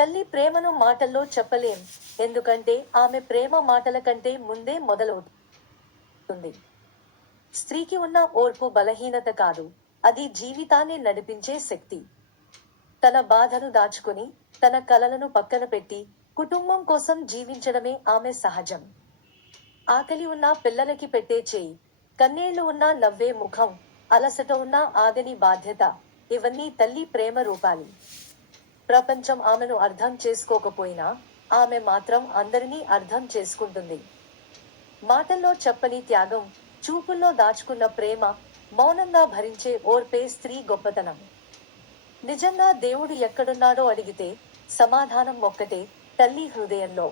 తల్లి ప్రేమను మాటల్లో చెప్పలేం, ఎందుకంటే ఆమె ప్రేమ మాటల కంటే ముందే మొదలవుతుంది. స్త్రీకి ఉన్న ఓర్పు బలహీనత కాదు, అది జీవితాన్ని నడిపించే శక్తి. తన బాధను దాచుకుని, తన కలలను పక్కన పెట్టి, కుటుంబం కోసం జీవించడమే ఆమె సహజం. ఆకలి ఉన్నా పిల్లలకి పెట్టే చేయి, కన్నీళ్లు ఉన్నా నవ్వే ముఖం, అలసట ఉన్నా ఆగని బాధ్యత, ఇవన్నీ తల్లి ప్రేమ రూపాలు. ప్రపంచం ఆమెను అర్థం చేసుకోకపోయినా, ఆమె మాత్రం అందరినీ అర్థం చేసుకుంటుంది. మాటల్లో చెప్పని త్యాగం, చూపుల్లో దాచుకున్న ప్రేమ, మౌనంగా భరించే ఓర్పే స్త్రీ గొప్పతనం. నిజంగా దేవుడు ఎక్కడున్నాడో అడిగితే సమాధానం ఒక్కటే, తల్లి హృదయంలో.